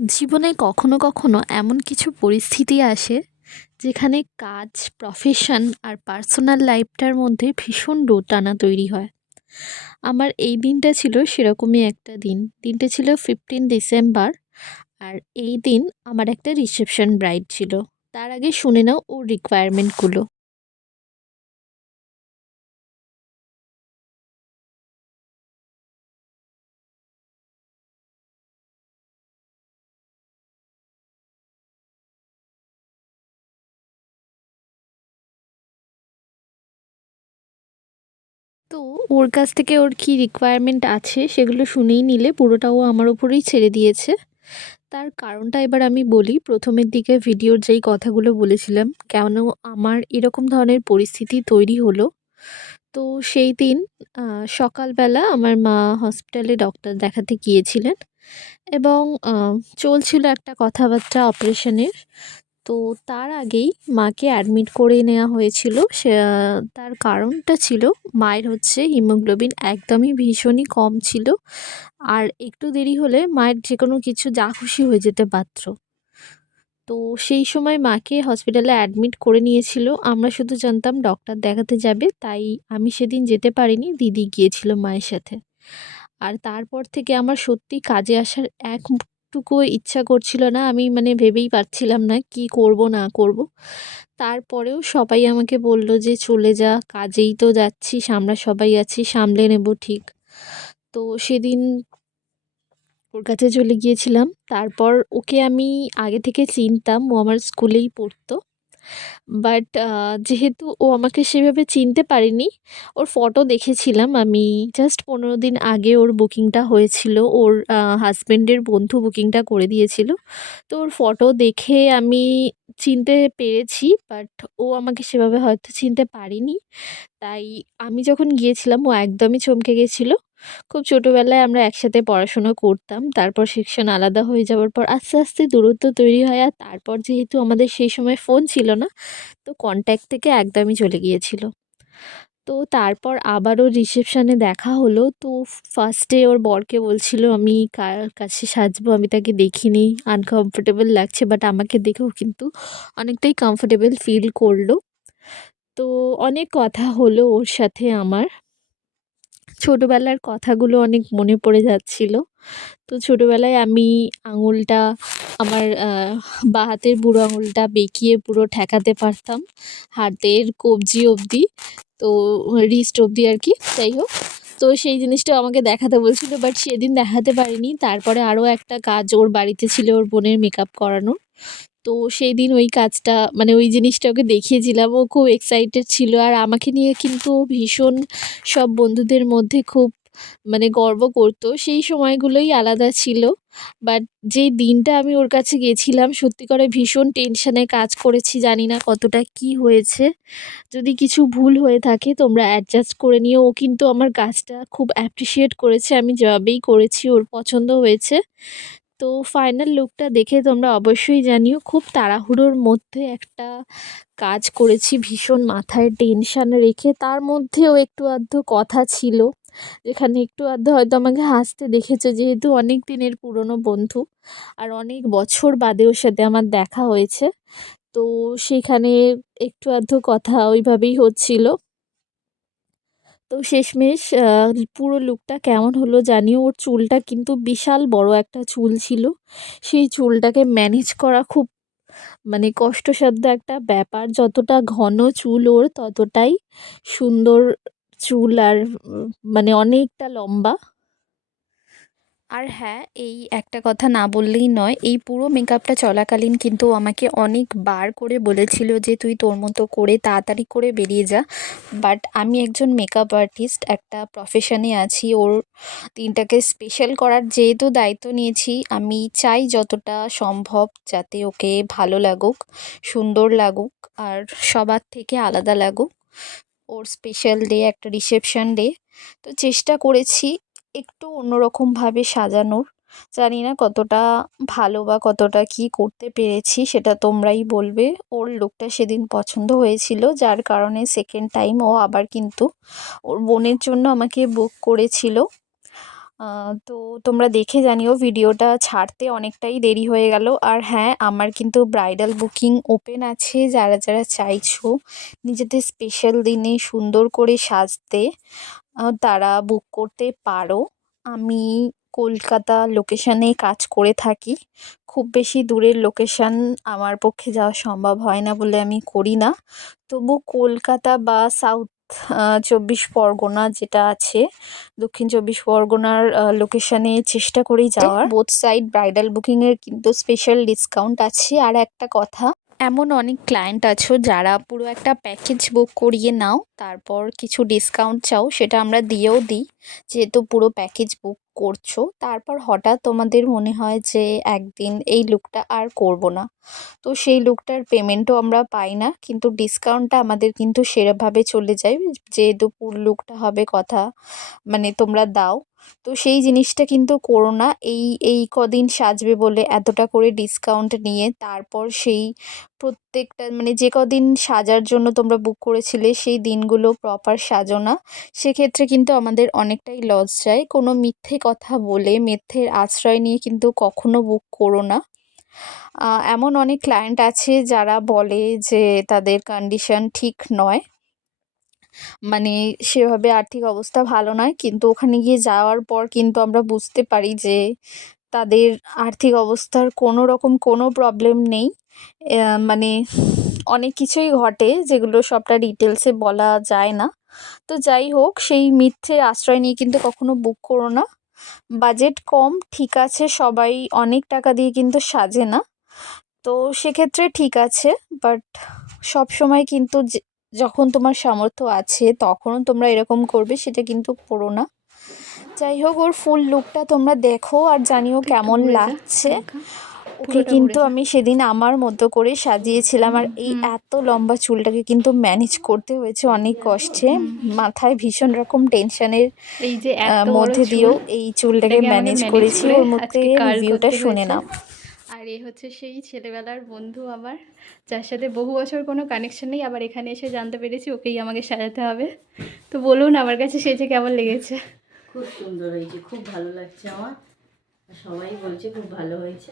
জীবনে কখনো কখনো এমন কিছু পরিস্থিতি আসে যেখানে কাজ, প্রফেশন আর পার্সোনাল লাইফটার মধ্যে ভীষণ দোটানা তৈরি হয়। আমার এই দিনটা ছিল সেরকমই একটা দিন। দিনটা ছিল 15 ডিসেম্বর। আর এই দিন আমার একটা রিসেপশন ব্রাইড ছিল। তার আগে শুনে নাও ওর রিকোয়ারমেন্টগুলো। তো ওর কাছ থেকে ওর কি রিকোয়ারমেন্ট আছে সেগুলো শুনেই নিলে পুরোটাও আমার উপরেই ছেড়ে দিয়েছে। তার কারণটা এবার আমি বলি। প্রথমের দিকে ভিডিওর যেই কথাগুলো বলেছিলাম, কেন আমার এরকম ধরনের পরিস্থিতি তৈরি হলো। তো সেই দিন সকালবেলা আমার মা হসপিটালে ডক্টর দেখাতে গিয়েছিলেন এবং চলছিল একটা কথাবার্তা অপারেশনের। তো তার আগেই মাকে অ্যাডমিট করে নেওয়া হয়েছিল। তার কারণটা ছিল মায়ের হচ্ছে হিমোগ্লোবিন একদমই ভীষণই কম ছিল। আর একটু দেরি হলে মায়ের যেকোনো কিছু যা খুশি হয়ে যেতে পারত। তো সেই সময় মাকে হসপিটালে অ্যাডমিট করে নিয়েছিল। আমরা শুধু জানতাম ডক্টর দেখাতে যাবে, তাই আমি সেদিন যেতে পারিনি, দিদি গিয়েছিল মায়ের সাথে। আর তারপর থেকে আমার সত্যি কাজে আসার একটুকুও ইচ্ছা করছিল না। আমি মানে ভেবেই পাচ্ছিলাম না কি করব না করব। তারপরেও সবাই আমাকে বলল যে, "চলে যা, কাজেই তো যাচ্ছিস, আমরা সবাই আছি, সামলে নেব ঠিক।" তো সেদিন ওর কাছে চলে গিয়েছিলাম। তারপর ওকে আমি আগে থেকে চিনতাম, ও আমার স্কুলেই পড়তো। বাট যেহেতু ও আমাকে সেভাবে চিনতে পারেনি, ওর ফটো দেখেছিলাম আমি। জাস্ট ১৫ দিন আগে ওর বুকিংটা হয়েছিল। ওর হাসব্যান্ডের বন্ধু বুকিংটা করে দিয়েছিল। তো ওর ফটো দেখে আমি চিনতে পেরেছি, বাট ও আমাকে সেভাবে হয়তো চিনতে পারেনি। তাই আমি যখন গিয়েছিলাম ও একদমই চমকে গেছিল। খুব ছোটোবেলায় আমরা একসাথে পড়াশোনা করতাম। তারপর সেকশন আলাদা হয়ে যাওয়ার পর আস্তে, আস্তে দূরত্ব তৈরি হয়। আর তারপর যেহেতু আমাদের সেই সময় ফোন ছিল না, তো কনট্যাক্ট থেকে একদমই চলে গিয়েছিল। তো তারপর আবারও রিসেপশনে দেখা হলো। তো ফার্স্টে ওর বরকে বলছিল আমি কার কাছে সাজবো, আমি তাকে দেখিনি, আনকমফোর্টেবল লাগছে। বাট আমাকে দেখেও কিন্তু অনেকটাই কমফোর্টেবল ফিল করলো। তো অনেক কথা হলো ওর সাথে আমার। ছোটবেলার কথাগুলো অনেক মনে পড়ে যাচ্ছিল। তো ছোটবেলায় আমি আঙুলটা আমার বাঁ হাতের বুড়ো আঙুলটা বেঁকিয়ে পুরো ঠেকাতে পারতাম হাতের কবজি অবধি। তো রিস্ট অবধি আর কি। যাই হোক, তো সেই জিনিসটাও আমাকে দেখাতে বলছিল, বাট সেদিন দেখাতে পারিনি। তারপরে আরও একটা কাজ ওর বাড়িতে ছিল ওর বোনের মেকআপ করানোর। তো সেইদিন ওই কাজটা মানে ওই জিনিসটা ওকে দেখিয়েছিলাম। ও খুব এক্সাইটেড ছিল। আর আমাকে নিয়ে কিন্তু ও ভীষণ সব বন্ধুদের মধ্যে খুব মানে গর্ব করতো। সেই সময়গুলোই আলাদা ছিল। বাট যেই দিনটা আমি ওর কাছে গেছিলাম সত্যি করে ভীষণ টেনশনে কাজ করেছি। জানি না কতটা কি হয়েছে। যদি কিছু ভুল হয়ে থাকে তোমরা অ্যাডজাস্ট করে নিও। ও কিন্তু আমার কাজটা খুব অ্যাপ্রিশিয়েট করেছে। আমি যেভাবেই করেছি ওর পছন্দ হয়েছে। তো ফাইনাল লুকটা দেখে তোমরা অবশ্যই জানিও। খুব তাড়াহুড়োর মধ্যে একটা কাজ করেছি ভীষণ মাথায় টেনশন রেখে। তার মধ্যেও একটু আধটু কথা ছিল, যেখানে একটু আধটু হয়তো আমাকে হাসতে দেখেছো, যেহেতু অনেক দিনের পুরনো বন্ধু আর অনেক বছর বাদে ওর সাথে আমার দেখা হয়েছে। তো সেখানে একটু আধটু কথা ওইভাবেই হচ্ছিল। তো শেষমেশ পুরো লুকটা কেমন হলো জানিও। ওর চুলটা কিন্তু বিশাল বড় একটা চুল ছিল। সেই চুলটাকে ম্যানেজ করা খুব মানে কষ্টসাধ্য একটা ব্যাপার। যতটা ঘন চুল ওর ততটাই সুন্দর চুল। আর মানে অনেকটা লম্বা। আর হ্যাঁ, এই একটা কথা না বললেই নয়, এই পুরো মেকআপটা চলাকালীন কিন্তু ও আমাকে অনেকবার করে বলেছিল যে, "তুই তোর মতো করে তাড়াতাড়ি করে বেরিয়ে যা।" বাট আমি একজন মেকআপ আর্টিস্ট, একটা প্রফেশনে আছি। ওর দিনটাকে স্পেশাল করার যেহেতু দায়িত্ব নিয়েছি, আমি চাই যতটা সম্ভব যাতে ওকে ভালো লাগুক, সুন্দর লাগুক আর সবার থেকে আলাদা লাগুক। ওর স্পেশাল ডে, একটা রিসেপশন ডে। তো চেষ্টা করেছি একটু অন্যরকমভাবে সাজানোর। জানি না কতটা ভালো বা কতটা কী করতে পেরেছি সেটা তোমরাই বলবে। ওর লুকটা সেদিন পছন্দ হয়েছিল, যার কারণে সেকেন্ড টাইম ও আবার কিন্তু ওর বোনের জন্য আমাকে বুক করেছিল। তো তোমরা দেখে জানিও, ভিডিওটা ছাড়তে অনেকটাই দেরি হয়ে গেল। আর হ্যাঁ, আমার কিন্তু ব্রাইডাল বুকিং ওপেন আছে। যারা যারা চাইছো নিজেদের স্পেশাল দিনে সুন্দর করে সাজতে, তারা বুক করতে পারো। আমি কলকাতা লোকেশানে কাজ করে থাকি। খুব বেশি দূরের লোকেশান আমার পক্ষে যাওয়া সম্ভব হয় না বলে আমি করি না। তবু কলকাতা বা সাউথ 24 পরগনা যেটা আছে, দক্ষিণ 24 পরগনার লোকেশানে চেষ্টা করি যাওয়ার। বোথ সাইড ব্রাইডাল বুকিংয়ের কিন্তু স্পেশাল ডিসকাউন্ট আছে। আর একটা কথা, এমন অনেক ক্লায়েন্ট আছো যারা পুরো একটা প্যাকেজ বুক করিয়ে নাও, তারপর কিছু ডিসকাউন্ট চাও, সেটা আমরা দিয়েও দিই। যেহেতু পুরো প্যাকেজ বুক করছো, তারপর হঠাৎ তোমাদের মনে হয় যে একদিন এই লুকটা আর করব না, তো সেই লুকটার পেমেন্টও আমরা পাই না, কিন্তু ডিসকাউন্টটা আমাদের কিন্তু সেরকমভাবে চলে যায়। যেহেতু পুরো লুকটা হবে কথা, মানে তোমরা দাও, তো সেই জিনিসটা কিন্তু করো না। এই কদিন সাজবে বলে এতটা করে ডিসকাউন্ট নিয়ে তারপর সেই প্রত্যেকটা, মানে যে কদিন সাজার জন্য তোমরা বুক করেছিলে সেই দিনগুলো প্রপার সাজো না, সেক্ষেত্রে কিন্তু আমাদের অনেকটাই লস যায়। কোনো মিথ্যে কথা বলে, মিথ্যের আশ্রয় নিয়ে কিন্তু কখনো বুক করো না। এমন অনেক ক্লায়েন্ট আছে যারা বলে যে তাদের কন্ডিশন ঠিক নয়, মানে সেভাবে আর্থিক অবস্থা ভালো নয়, কিন্তু ওখানে গিয়ে যাওয়ার পর কিন্তু আমরা বুঝতে পারি যে তাদের আর্থিক অবস্থার কোনো রকম কোনো প্রবলেম নেই। মানে অনেক কিছুই ঘটে যেগুলো সবটা ডিটেলসে বলা যায় না। তো যাই হোক, সেই মিথ্যের আশ্রয় নিয়ে কিন্তু কখনো বুক করো না। বাজেট কম, ঠিক আছে, সবাই অনেক টাকা দিয়ে কিন্তু সাজে না, তো সেক্ষেত্রে ঠিক আছে। বাট সব সময় কিন্তু যখন তোমার সামর্থ্য আছে তখনও তোমরা এরকম করবে, সেটা কিন্তু করো না। যাই হোক, ওর ফুল লুকটা তোমরা দেখো আর জানিও কেমন লাগছে। ওকে কিন্তু আমি সেদিন আমার মতো করে সাজিয়েছিলাম, আর এই এত লম্বা চুলটাকে কিন্তু ম্যানেজ করতে হয়েছে অনেক কষ্টে। মাথায় ভীষণ রকম টেনশনের এই যে এত মধ্যে দিয়েও এই চুলটাকে ম্যানেজ করেছি। ওর মুখে রিভিউটা শুনে নাও। আর এ হচ্ছে সেই ছেলেবেলার বন্ধু আমার, যার সাথে বহু বছর কোনো কানেকশন নেই, আবার এখানে এসে জানতে পেরেছি ওকেই আমাকে সাজাতে হবে। তো বলুন আমার কাছে সেজে কেমন লেগেছে? খুব সুন্দর হয়েছে, খুব ভালো লাগছে আমার, সবাই বলছে খুব ভালো হয়েছে।